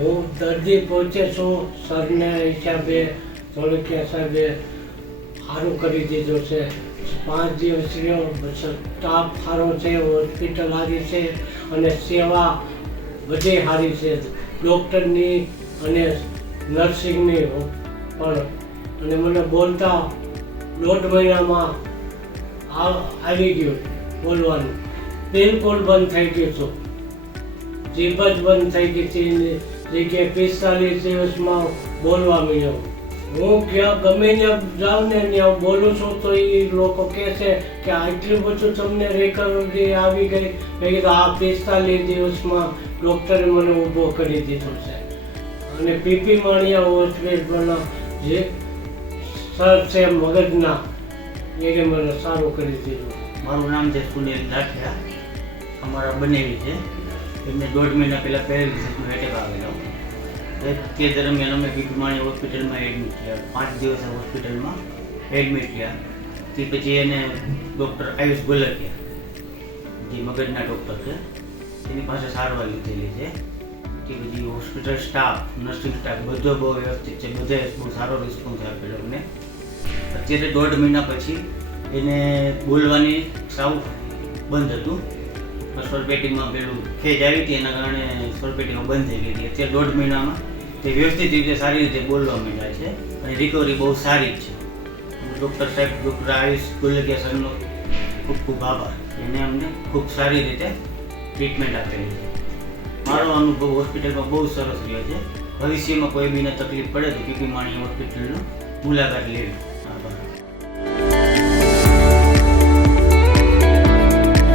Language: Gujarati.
હું દર્દી પહોંચે છું, સરને હિસાબે ધોળકિયા સાહેબે સારું કરી દીધું છે. 5 દિવસ રહ્યો, સ્ટાફ સારો છે, હોસ્પિટલ સારી છે અને સેવા બધી સારી છે, ડૉક્ટરની અને નર્સિંગની પણ. અને મને બોલતા 1.5 મહિનામાં આવી ગયું બોલવાનું, બિલકુલ બંધ થઈ ગયું હતું, જીભ જ બંધ થઈ ગઈ હતી. જગ્યાએ 45 દિવસમાં બોલવા મળ્યો. હું ક્યાં ગમે ત્યાં જાઉં ને ત્યાં બોલું છું તો એ લોકો કહે છે કે આટલું બધું તમને રિકવરી આવી ગઈ. મેં કીધું આ 45 દિવસમાં ડૉક્ટરે મને ઊભો કરી દીધો છે. અને પીપી માણિયા હોસ્પિટલના જે સર છે મગજના, એને મને સારું કરી દીધું. મારું નામ છે સુનિલ રાઠિયા, અમારા બનેવી છે. એમને 1.5 મહિના પહેલાં પેરાલિસિસનો એટેક આવેલો. તે દરમિયાન અમે પીપી માણી હોસ્પિટલમાં એડમિટ થયા. 5 દિવસ હોસ્પિટલમાં એડમિટ થયા. તે પછી એને ડૉક્ટર આયુષ ગોલકિયા, જે મગજના ડૉક્ટર છે, તેની પાસે સારવાર લીધેલી છે. તે પછી હોસ્પિટલ સ્ટાફ, નર્સિંગ સ્ટાફ બધો બહુ વ્યવસ્થિત છે, બધાએ બહુ સારો રિસ્પોન્સ આપેલો અમને. અત્યારે 1.5 મહિના પછી એને બોલવાની સાવ બંધ હતું. સ્વરપેટીમાં પેલું ખેંચ આવી હતી, એના કારણે સ્વરપેટીમાં બંધ થઈ ગઈ હતી. અત્યારે 1.5 મહિનામાં તે વ્યવસ્થિત રીતે સારી રીતે બોલવા માંડ્યા છે અને રિકવરી બહુ સારી જ છે. ડૉક્ટર સાહેબ, ડૉક્ટર આયુષ ગોલકિયા સરનો ખૂબ ખૂબ આભાર. એને અમને ખૂબ સારી રીતે ટ્રીટમેન્ટ આપેલી છે. મારો અનુભવ હોસ્પિટલમાં બહુ સરસ રહ્યો છે. ભવિષ્યમાં કોઈ બીને તકલીફ પડે તો પીપી માણી હોસ્પિટલનો મુલાકાત લેવી.